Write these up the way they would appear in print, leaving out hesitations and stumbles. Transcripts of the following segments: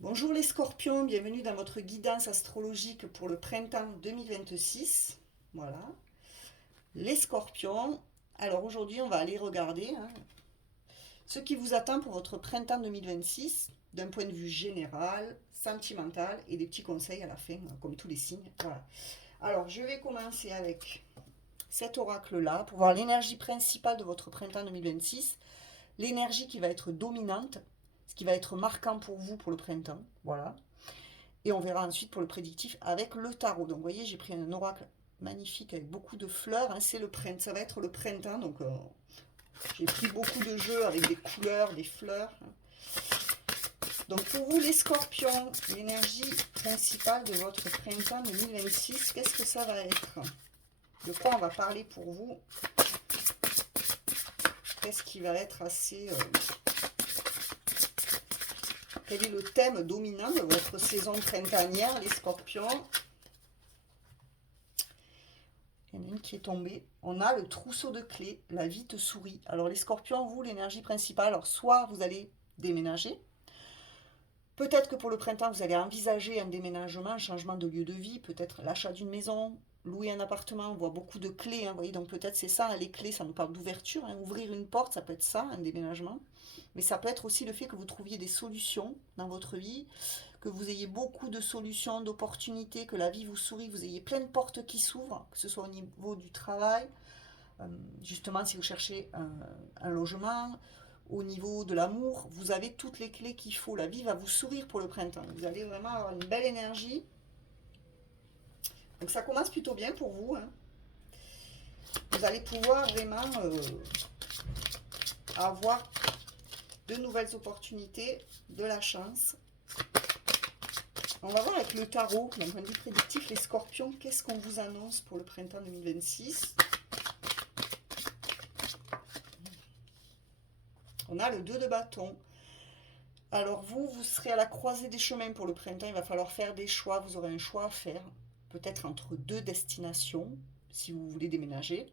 Bonjour les scorpions, bienvenue dans votre guidance astrologique pour le printemps 2026. Voilà, les scorpions. Alors aujourd'hui, on va aller regarder ce qui vous attend pour votre printemps 2026 d'un point de vue général, sentimental et des petits conseils à la fin, comme tous les signes. Voilà. Alors je vais commencer avec cet oracle-là pour voir l'énergie principale de votre printemps 2026, l'énergie qui va être dominante, ce qui va être marquant pour vous pour le printemps. Voilà. Et on verra ensuite pour le prédictif avec le tarot. Donc vous voyez, j'ai pris un oracle magnifique avec beaucoup de fleurs. C'est le printemps, ça va être le printemps. Donc j'ai pris beaucoup de jeux avec des couleurs, des fleurs. Donc pour vous les scorpions, l'énergie principale de votre printemps 2026, qu'est-ce que ça va être? De quoi on va parler pour vous? Qu'est-ce qui va être assez... Quel est le thème dominant de votre saison printanière, les scorpions? Il y en a une qui est tombée. On a le trousseau de clés, la vie te sourit. Alors les scorpions, vous, l'énergie principale, alors soit vous allez déménager, peut-être que pour le printemps, vous allez envisager un déménagement, un changement de lieu de vie, peut-être l'achat d'une maison, louer un appartement, on voit beaucoup de clés, vous voyez, donc peut-être c'est ça, les clés, ça nous parle d'ouverture, ouvrir une porte, ça peut être ça, un déménagement, mais ça peut être aussi le fait que vous trouviez des solutions dans votre vie, que vous ayez beaucoup de solutions, d'opportunités, que la vie vous sourit, que vous ayez plein de portes qui s'ouvrent, que ce soit au niveau du travail, justement si vous cherchez un logement, au niveau de l'amour, vous avez toutes les clés qu'il faut. La vie va vous sourire pour le printemps. Vous allez vraiment avoir une belle énergie. Donc ça commence plutôt bien pour vous. Vous allez pouvoir vraiment avoir de nouvelles opportunités, de la chance. On va voir avec le tarot, d'un point de vue prédictif, les scorpions, qu'est-ce qu'on vous annonce pour le printemps 2026? On a le 2 de bâton. Alors vous serez à la croisée des chemins pour le printemps, il va falloir faire des choix, vous aurez un choix à faire, peut-être entre deux destinations, si vous voulez déménager,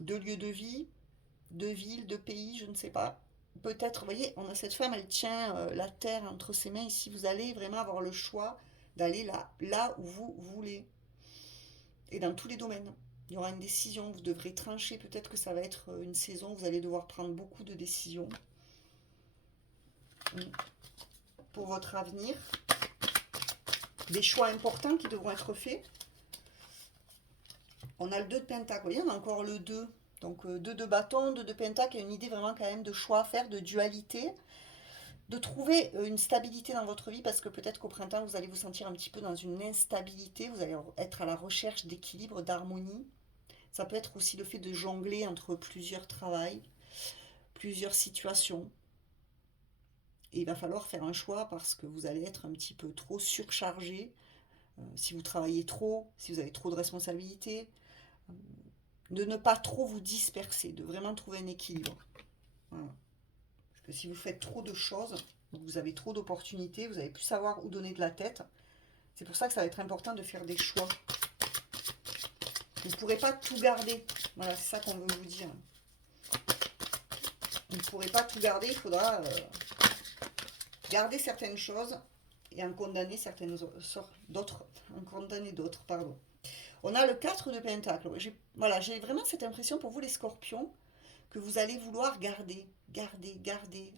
deux lieux de vie, deux villes, deux pays, je ne sais pas. Peut-être, vous voyez, on a cette femme, elle tient la terre entre ses mains, ici vous allez vraiment avoir le choix d'aller là où vous voulez, et dans tous les domaines. Il y aura une décision, vous devrez trancher, peut-être que ça va être une saison où vous allez devoir prendre beaucoup de décisions pour votre avenir. Des choix importants qui devront être faits. On a le 2 de pentacle, vous voyez, on a encore le 2. Donc 2 de bâton, 2 de pentacle, il y a une idée vraiment quand même de choix à faire, de dualité, de trouver une stabilité dans votre vie, parce que peut-être qu'au printemps, vous allez vous sentir un petit peu dans une instabilité, vous allez être à la recherche d'équilibre, d'harmonie. Ça peut être aussi le fait de jongler entre plusieurs travails, plusieurs situations. Et il va falloir faire un choix parce que vous allez être un petit peu trop surchargé. Si vous travaillez trop, si vous avez trop de responsabilités, de ne pas trop vous disperser, de vraiment trouver un équilibre. Voilà. Parce que si vous faites trop de choses, vous avez trop d'opportunités, vous n'allez plus savoir où donner de la tête. C'est pour ça que ça va être important de faire des choix. Vous ne pourrez pas tout garder. Voilà, c'est ça qu'on veut vous dire. Vous ne pourrez pas tout garder, il faudra garder certaines choses et en condamner certaines d'autres. En condamner d'autres, pardon. On a le 4 de pentacle. Voilà, j'ai vraiment cette impression pour vous les scorpions que vous allez vouloir garder,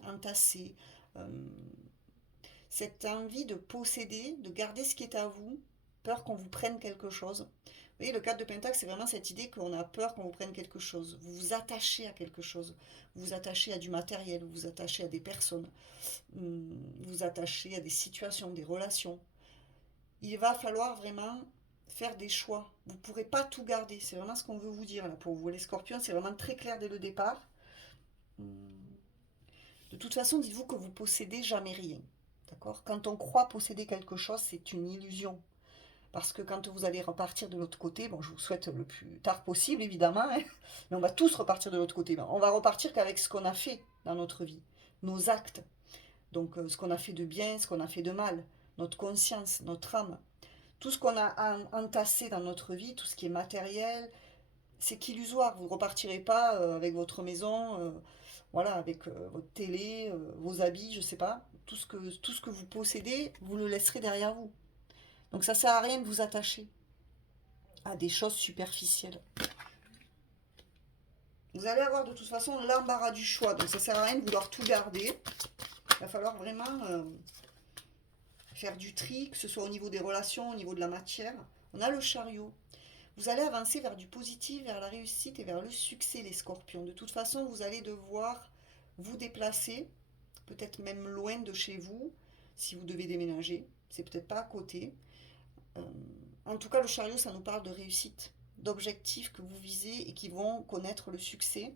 entasser. euh, cette envie de posséder, de garder ce qui est à vous, peur qu'on vous prenne quelque chose. Vous voyez, le 4 de pentacle, c'est vraiment cette idée qu'on a peur qu'on vous prenne quelque chose. Vous vous attachez à quelque chose. Vous vous attachez à du matériel, vous vous attachez à des personnes, vous vous attachez à des situations, des relations. Il va falloir vraiment faire des choix. Vous ne pourrez pas tout garder. C'est vraiment ce qu'on veut vous dire là pour vous. Les scorpions, c'est vraiment très clair dès le départ. De toute façon, dites-vous que vous possédez jamais rien. D'accord? Quand on croit posséder quelque chose, c'est une illusion. Parce que quand vous allez repartir de l'autre côté, bon, je vous souhaite le plus tard possible, évidemment, mais on va tous repartir de l'autre côté. Ben, on va repartir qu'avec ce qu'on a fait dans notre vie, nos actes. Donc, ce qu'on a fait de bien, ce qu'on a fait de mal, notre conscience, notre âme. Tout ce qu'on a entassé dans notre vie, tout ce qui est matériel, c'est qu'illusoire. Vous ne repartirez pas avec votre maison, voilà, avec votre télé, vos habits, je ne sais pas. tout ce que vous possédez, vous le laisserez derrière vous. Donc ça sert à rien de vous attacher à des choses superficielles. Vous allez avoir de toute façon l'embarras du choix, donc ça sert à rien de vouloir tout garder. Il va falloir vraiment faire du tri, que ce soit au niveau des relations, au niveau de la matière. On a le chariot. Vous allez avancer vers du positif, vers la réussite et vers le succès, les scorpions. De toute façon, vous allez devoir vous déplacer, peut-être même loin de chez vous, si vous devez déménager. C'est peut-être pas à côté. En tout cas, le chariot, ça nous parle de réussite, d'objectifs que vous visez et qui vont connaître le succès.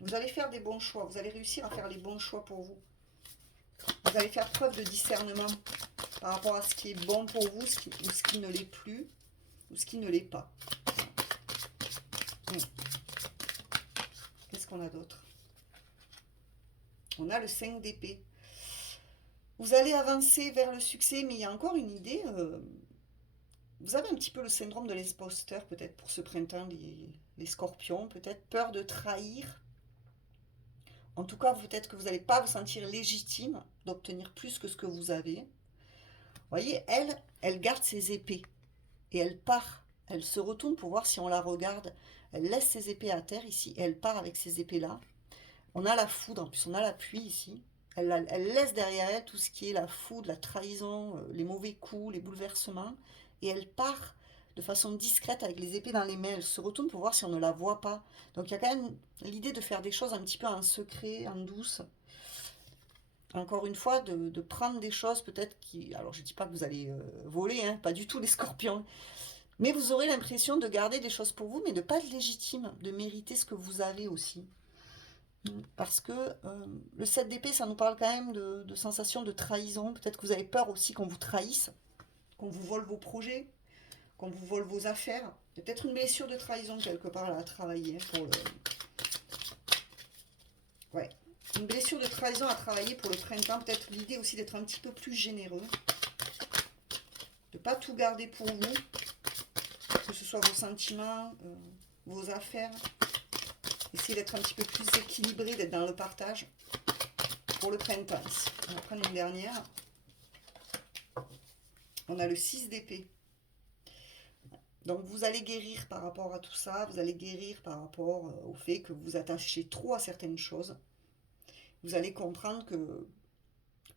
Vous allez faire des bons choix, vous allez réussir à faire les bons choix pour vous. Vous allez faire preuve de discernement par rapport à ce qui est bon pour vous ou ce qui ne l'est plus ou ce qui ne l'est pas. Qu'est-ce qu'on a d'autre? On a le 5 d'épée. Vous allez avancer vers le succès, mais il y a encore une idée. Vous avez un petit peu le syndrome de l'imposteur, peut-être pour ce printemps, les scorpions. Peut-être peur de trahir. En tout cas, peut-être que vous n'allez pas vous sentir légitime d'obtenir plus que ce que vous avez. Vous voyez, elle garde ses épées. Et elle part. Elle se retourne pour voir si on la regarde. Elle laisse ses épées à terre ici. Et elle part avec ces épées-là. On a la foudre, en plus on a la pluie ici. Elle laisse derrière elle tout ce qui est la foudre, la trahison, les mauvais coups, les bouleversements. Et elle part de façon discrète avec les épées dans les mains. Elle se retourne pour voir si on ne la voit pas. Donc il y a quand même l'idée de faire des choses un petit peu en secret, en douce. Encore une fois, de prendre des choses peut-être qui... Alors je ne dis pas que vous allez voler, hein, pas du tout les scorpions. Mais vous aurez l'impression de garder des choses pour vous, mais de ne pas être légitime, de mériter ce que vous avez aussi. Parce que le 7 d'épée, ça nous parle quand même de sensation de trahison. Peut-être que vous avez peur aussi qu'on vous trahisse, qu'on vous vole vos projets, qu'on vous vole vos affaires. Il y a peut-être une blessure de trahison quelque part là, à travailler. Pour le... Ouais. Une blessure de trahison à travailler pour le printemps. Peut-être l'idée aussi d'être un petit peu plus généreux. De ne pas tout garder pour vous. Que ce soit vos sentiments, vos affaires. Essayez d'être un petit peu plus équilibré, d'être dans le partage pour le printemps. On va prendre une dernière. On a le 6 d'épée. Donc vous allez guérir par rapport à tout ça. Vous allez guérir par rapport au fait que vous vous attachez trop à certaines choses. Vous allez comprendre que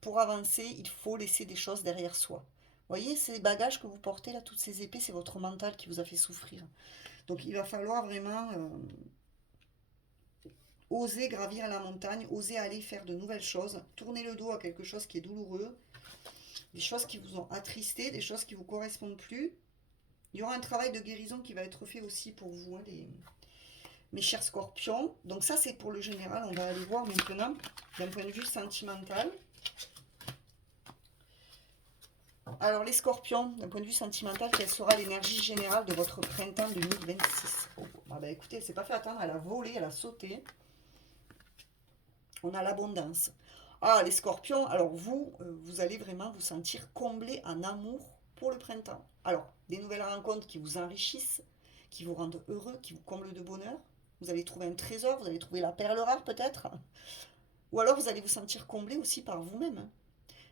pour avancer, il faut laisser des choses derrière soi. Vous voyez, ces bagages que vous portez là, toutes ces épées, c'est votre mental qui vous a fait souffrir. Donc il va falloir vraiment... oser gravir la montagne, oser aller faire de nouvelles choses, tourner le dos à quelque chose qui est douloureux, des choses qui vous ont attristé, des choses qui ne vous correspondent plus. Il y aura un travail de guérison qui va être fait aussi pour vous, hein, mes chers scorpions. Donc ça, c'est pour le général. On va aller voir maintenant d'un point de vue sentimental. Alors les scorpions, d'un point de vue sentimental, quelle sera l'énergie générale de votre printemps 2026? Oh, ah bah écoutez, elle s'est pas fait attendre, elle a volé, elle a sauté. On a l'abondance. Ah, les scorpions, alors vous, vous allez vraiment vous sentir comblé en amour pour le printemps. Alors, des nouvelles rencontres qui vous enrichissent, qui vous rendent heureux, qui vous comblent de bonheur. Vous allez trouver un trésor, vous allez trouver la perle rare peut-être. Ou alors vous allez vous sentir comblé aussi par vous-même.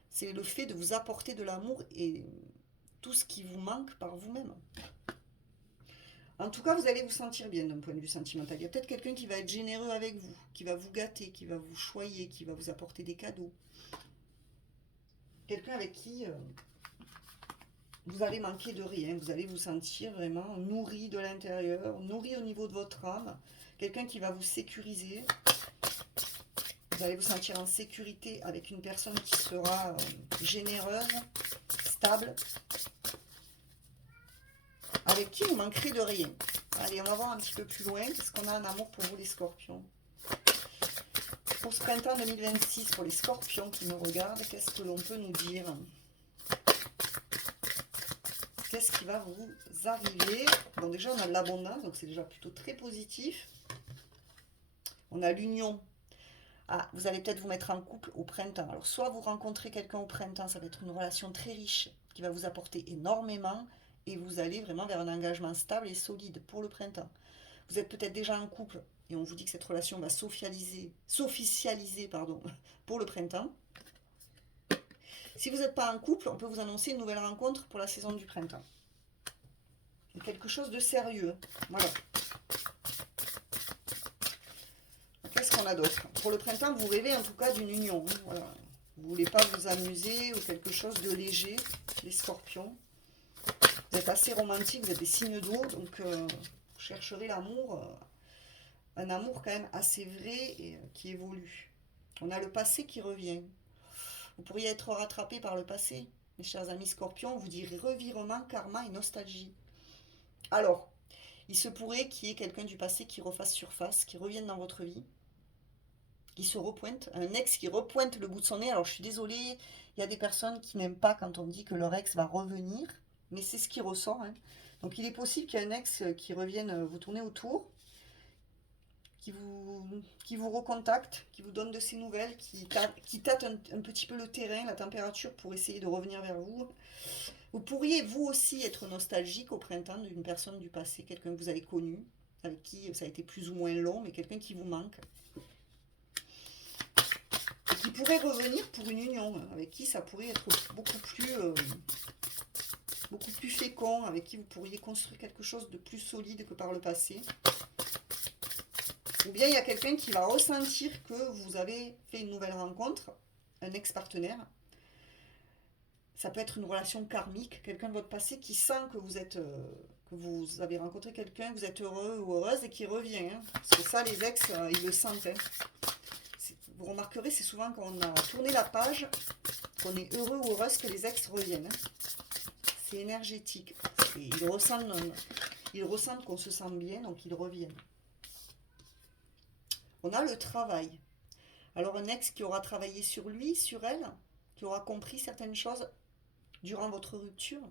C'est le fait de vous apporter de l'amour et tout ce qui vous manque par vous-même. En tout cas, vous allez vous sentir bien d'un point de vue sentimental. Il y a peut-être quelqu'un qui va être généreux avec vous, qui va vous gâter, qui va vous choyer, qui va vous apporter des cadeaux. Quelqu'un avec qui vous allez manquer de rien. Vous allez vous sentir vraiment nourri de l'intérieur, nourri au niveau de votre âme. Quelqu'un qui va vous sécuriser. Vous allez vous sentir en sécurité avec une personne qui sera généreuse, stable, avec qui vous manquerez de rien. Allez, on va voir un petit peu plus loin. Qu'est-ce qu'on a en amour pour vous, les scorpions? Pour ce printemps 2026, pour les scorpions qui me regardent, qu'est-ce que l'on peut nous dire? Qu'est-ce qui va vous arriver? Bon, déjà, on a de l'abondance, donc c'est déjà plutôt très positif. On a l'union. Ah, vous allez peut-être vous mettre en couple au printemps. Alors, soit vous rencontrez quelqu'un au printemps, ça va être une relation très riche, qui va vous apporter énormément, et vous allez vraiment vers un engagement stable et solide pour le printemps. Vous êtes peut-être déjà en couple, et on vous dit que cette relation va s'officialiser pour le printemps. Si vous n'êtes pas en couple, on peut vous annoncer une nouvelle rencontre pour la saison du printemps. Quelque chose de sérieux. Voilà. Qu'est-ce qu'on a d'autre? Pour le printemps, vous rêvez en tout cas d'une union. Hein, voilà. Vous ne voulez pas vous amuser ou quelque chose de léger, les scorpions. Vous êtes assez romantique, vous êtes des signes d'eau, donc vous chercherez l'amour, un amour quand même assez vrai et qui évolue. On a le passé qui revient. Vous pourriez être rattrapé par le passé, mes chers amis scorpions, vous direz revirement, karma et nostalgie. Alors, il se pourrait qu'il y ait quelqu'un du passé qui refasse surface, qui revienne dans votre vie, qui se repointe, un ex qui repointe le bout de son nez. Alors je suis désolée, il y a des personnes qui n'aiment pas quand on dit que leur ex va revenir, mais c'est ce qui ressort. Hein. Donc il est possible qu'il y ait un ex qui revienne vous tourner autour, qui vous recontacte, qui vous donne de ses nouvelles, qui tâte un petit peu le terrain, la température pour essayer de revenir vers vous. Vous pourriez vous aussi être nostalgique au printemps d'une personne du passé, quelqu'un que vous avez connu, avec qui ça a été plus ou moins long, mais quelqu'un qui vous manque. Et qui pourrait revenir pour une union, avec qui ça pourrait être beaucoup plus fécond, avec qui vous pourriez construire quelque chose de plus solide que par le passé. Ou bien il y a quelqu'un qui va ressentir que vous avez fait une nouvelle rencontre, un ex-partenaire. Ça peut être une relation karmique, quelqu'un de votre passé qui sent que que vous avez rencontré quelqu'un, que vous êtes heureux ou heureuse et qui revient. Hein. Parce que ça, les ex, ils le sentent. Hein. Vous remarquerez, c'est souvent quand on a tourné la page, qu'on est heureux ou heureuse que les ex reviennent. Hein. C'est énergétique. Ils ressentent qu'on se sent bien, donc ils reviennent. On a le travail. Alors un ex qui aura travaillé sur lui, sur elle, qui aura compris certaines choses durant votre rupture,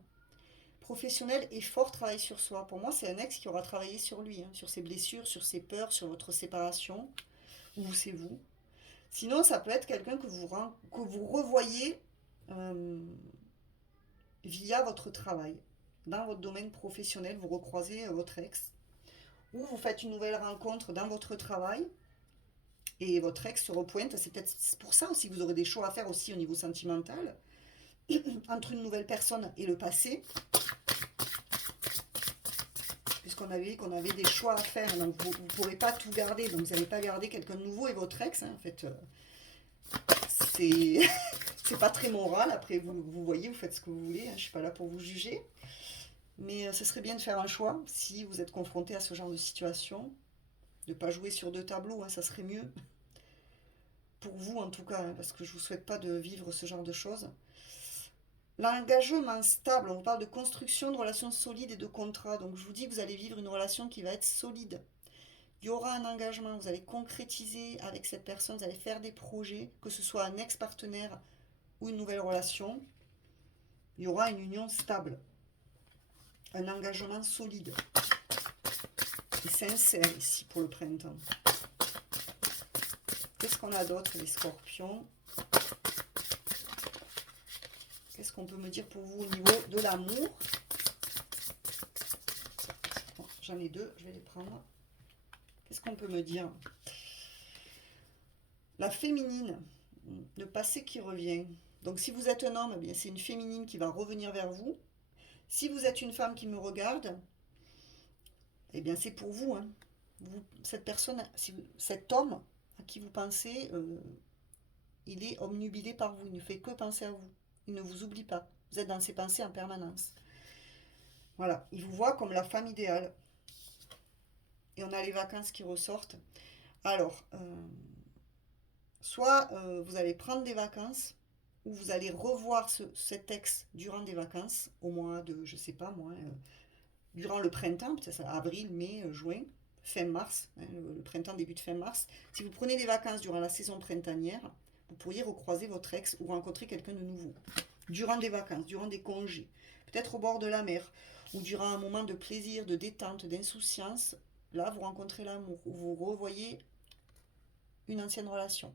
professionnel et fort travail sur soi. Pour moi, c'est un ex qui aura travaillé sur lui, hein, sur ses blessures, sur ses peurs, sur votre séparation, ou c'est vous. Sinon, ça peut être quelqu'un que vous revoyez via votre travail. Dans votre domaine professionnel, vous recroisez votre ex, ou vous faites une nouvelle rencontre dans votre travail, et votre ex se repointe. C'est peut-être pour ça aussi que vous aurez des choix à faire aussi au niveau sentimental, entre une nouvelle personne et le passé, puisqu'on avait des choix à faire, donc vous ne pourrez pas tout garder, donc vous n'allez pas garder quelqu'un de nouveau et votre ex, hein, en fait, c'est pas très moral. Après, vous voyez, vous faites ce que vous voulez, hein, je ne suis pas là pour vous juger, mais ce serait bien de faire un choix, si vous êtes confronté à ce genre de situation, de ne pas jouer sur deux tableaux, hein, ça serait mieux, pour vous en tout cas, hein, parce que je ne vous souhaite pas de vivre ce genre de choses. L'engagement stable, on parle de construction de relations solides et de contrats. Donc je vous dis que vous allez vivre une relation qui va être solide. Il y aura un engagement, vous allez concrétiser avec cette personne, vous allez faire des projets, que ce soit un ex-partenaire ou une nouvelle relation. Il y aura une union stable, un engagement solide et sincère ici pour le printemps. Qu'est-ce qu'on a d'autre, les scorpions ? Qu'est-ce qu'on peut me dire pour vous au niveau de l'amour? J'en ai deux, je vais les prendre. Qu'est-ce qu'on peut me dire? La féminine, le passé qui revient. Donc si vous êtes un homme, eh bien c'est une féminine qui va revenir vers vous. Si vous êtes une femme qui me regarde, eh bien c'est pour vous. Hein. Cette personne, cet homme à qui vous pensez, il est omnubilé par vous, il ne fait que penser à vous. Il ne vous oublie pas. Vous êtes dans ses pensées en permanence. Voilà, il vous voit comme la femme idéale. Et on a les vacances qui ressortent. Alors, soit vous allez prendre des vacances, ou vous allez revoir cet ex durant des vacances, au mois de, je sais pas moi, durant le printemps, peut-être ça, avril, mai, juin, fin mars, hein, le printemps débute fin mars. Si vous prenez des vacances durant la saison printanière, vous pourriez recroiser votre ex ou rencontrer quelqu'un de nouveau. Durant des vacances, durant des congés, peut-être au bord de la mer, ou durant un moment de plaisir, de détente, d'insouciance, là vous rencontrez l'amour, ou vous revoyez une ancienne relation.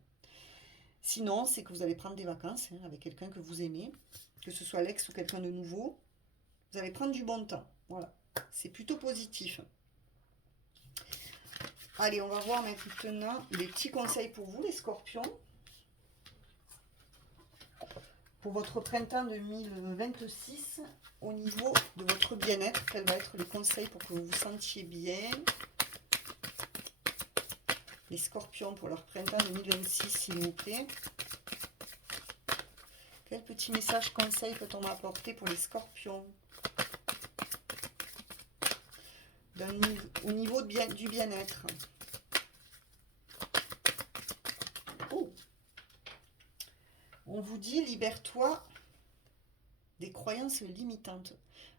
Sinon, c'est que vous allez prendre des vacances hein, avec quelqu'un que vous aimez, que ce soit l'ex ou quelqu'un de nouveau. Vous allez prendre du bon temps. Voilà, c'est plutôt positif. Allez, on va voir maintenant les petits conseils pour vous, les scorpions. pour votre printemps 2026 au niveau de votre bien-être. Quels vont être les conseils pour que vous vous sentiez bien? Les scorpions pour leur printemps 2026, s'il vous plaît. Quel petit message conseil peut-on m'apporter pour les scorpions au niveau du bien-être? Oh. On vous dit, libère-toi des croyances limitantes.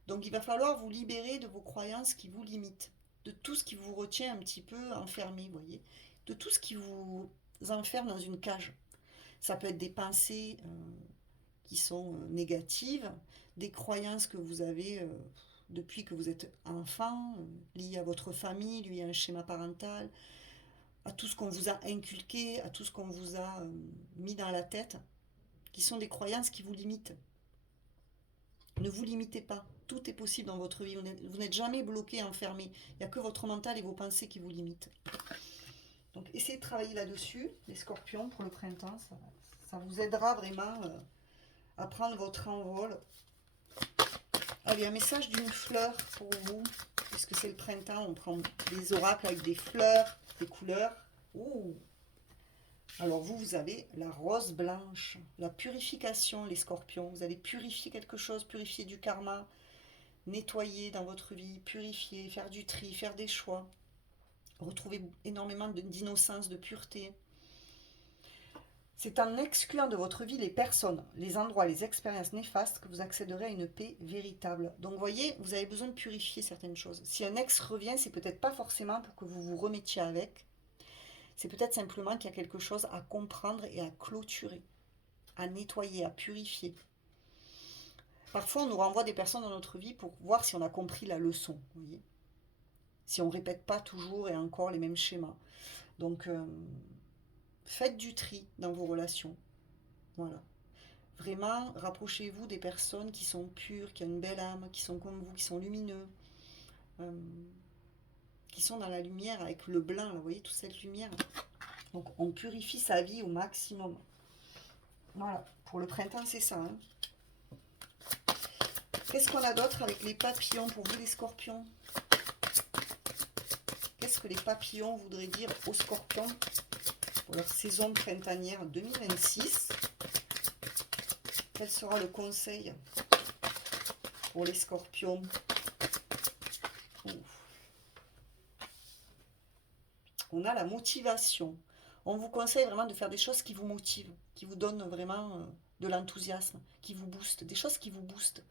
Donc il va falloir vous libérer de vos croyances qui vous limitent, de tout ce qui vous retient un petit peu enfermé, vous voyez, de tout ce qui vous enferme dans une cage. Ça peut être des pensées qui sont négatives, des croyances que vous avez depuis que vous êtes enfant, liées à votre famille, liées à un schéma parental, à tout ce qu'on vous a inculqué, à tout ce qu'on vous a mis dans la tête, qui sont des croyances qui vous limitent. Ne vous limitez pas. Tout est possible dans votre vie. Vous n'êtes jamais bloqué, enfermé. Il n'y a que votre mental et vos pensées qui vous limitent. Donc essayez de travailler là-dessus, les scorpions, pour le printemps. Ça vous aidera vraiment à prendre votre envol. Allez, un message d'une fleur pour vous. Puisque c'est le printemps, on prend des oracles avec des fleurs, des couleurs. Ouh. Alors vous avez la rose blanche, la purification, les scorpions. Vous allez purifier quelque chose, purifier du karma, nettoyer dans votre vie, purifier, faire du tri, faire des choix. Retrouver énormément d'innocence, de pureté. C'est en excluant de votre vie les personnes, les endroits, les expériences néfastes que vous accéderez à une paix véritable. Donc vous voyez, vous avez besoin de purifier certaines choses. Si un ex revient, c'est peut-être pas forcément pour que vous vous remettiez avec. C'est peut-être simplement qu'il y a quelque chose à comprendre et à clôturer, à nettoyer, à purifier. Parfois, on nous renvoie des personnes dans notre vie pour voir si on a compris la leçon. Vous voyez, si on ne répète pas toujours et encore les mêmes schémas. Donc, faites du tri dans vos relations. Voilà. Vraiment, rapprochez-vous des personnes qui sont pures, qui ont une belle âme, qui sont comme vous, qui sont lumineux, qui sont dans la lumière avec le blanc, là, vous voyez, toute cette lumière. Donc, on purifie sa vie au maximum. Voilà, pour le printemps, c'est ça. Hein. Qu'est-ce qu'on a d'autre avec les papillons pour vous, les scorpions? Qu'est-ce que les papillons voudraient dire aux scorpions pour leur saison printanière 2026? Quel sera le conseil pour les scorpions? On a la motivation. On vous conseille vraiment de faire des choses qui vous motivent, qui vous donnent vraiment de l'enthousiasme, qui vous boostent, des choses qui vous boostent.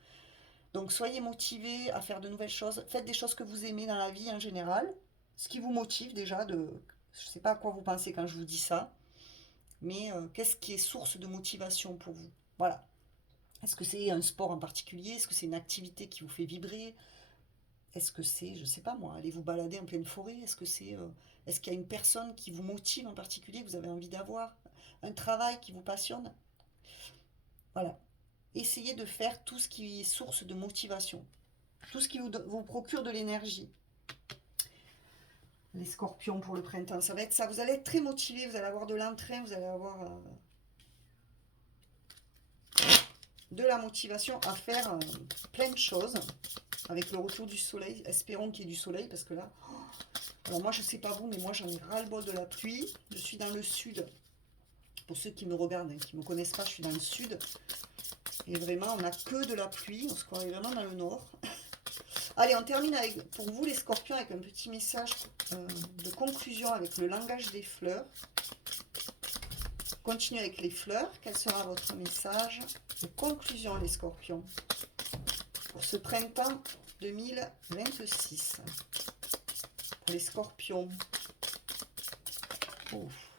Donc soyez motivés à faire de nouvelles choses, faites des choses que vous aimez dans la vie en général, ce qui vous motive déjà, je ne sais pas à quoi vous pensez quand je vous dis ça, mais qu'est-ce qui est source de motivation pour vous? Voilà. Est-ce que c'est un sport en particulier? Est-ce que c'est une activité qui vous fait vibrer? Est-ce que c'est, je ne sais pas moi, aller vous balader en pleine forêt? Est-ce que c'est, est-ce qu'il y a une personne qui vous motive en particulier, que vous avez envie d'avoir? Un travail qui vous passionne? Voilà. Essayez de faire tout ce qui est source de motivation. Tout ce qui vous procure de l'énergie. Les scorpions pour le printemps, ça va être ça. Vous allez être très motivés, vous allez avoir de l'entrain, vous allez avoir de la motivation à faire plein de choses. Avec le retour du soleil, espérons qu'il y ait du soleil, parce que là... Alors moi, je ne sais pas vous, mais moi, j'en ai ras-le-bol de la pluie. Je suis dans le sud. Pour ceux qui me regardent, hein, qui ne me connaissent pas, je suis dans le sud. Et vraiment, on n'a que de la pluie. On se croirait vraiment dans le nord. Allez, on termine avec, pour vous, les scorpions, avec un petit message de conclusion avec le langage des fleurs. Continuez avec les fleurs. Quel sera votre message de conclusion, les scorpions, pour ce printemps 2026? Pour les scorpions. Ouf.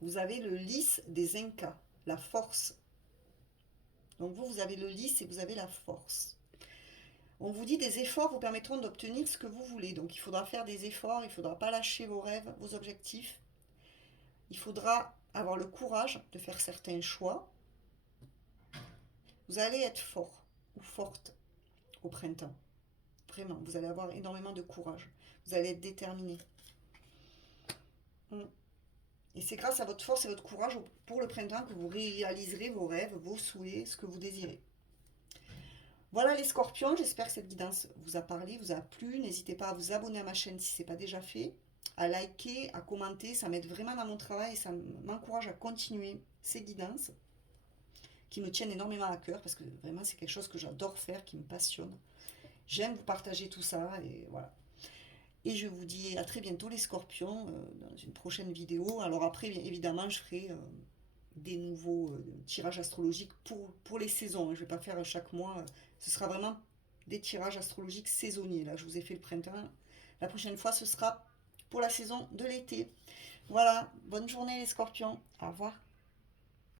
Vous avez le lys des Incas, la force. Donc vous avez le lys et vous avez la force. On vous dit des efforts vous permettront d'obtenir ce que vous voulez. Donc il faudra faire des efforts, il ne faudra pas lâcher vos rêves, vos objectifs. Il faudra avoir le courage de faire certains choix. Vous allez être fort ou forte au printemps. Vraiment, vous allez avoir énormément de courage. Vous allez être déterminé. Et c'est grâce à votre force et votre courage pour le printemps que vous réaliserez vos rêves, vos souhaits, ce que vous désirez. Voilà les scorpions, j'espère que cette guidance vous a parlé, vous a plu. N'hésitez pas à vous abonner à ma chaîne si ce n'est pas déjà fait, à liker, à commenter, ça m'aide vraiment dans mon travail et ça m'encourage à continuer ces guidances qui me tiennent énormément à cœur parce que vraiment c'est quelque chose que j'adore faire, qui me passionne. J'aime vous partager tout ça et voilà. Et je vous dis à très bientôt les scorpions dans une prochaine vidéo. Alors après, bien évidemment, je ferai des nouveaux tirages astrologiques pour les saisons. Je ne vais pas faire chaque mois. Ce sera vraiment des tirages astrologiques saisonniers. Là, je vous ai fait le printemps. La prochaine fois, ce sera pour la saison de l'été. Voilà, bonne journée les scorpions. Au revoir.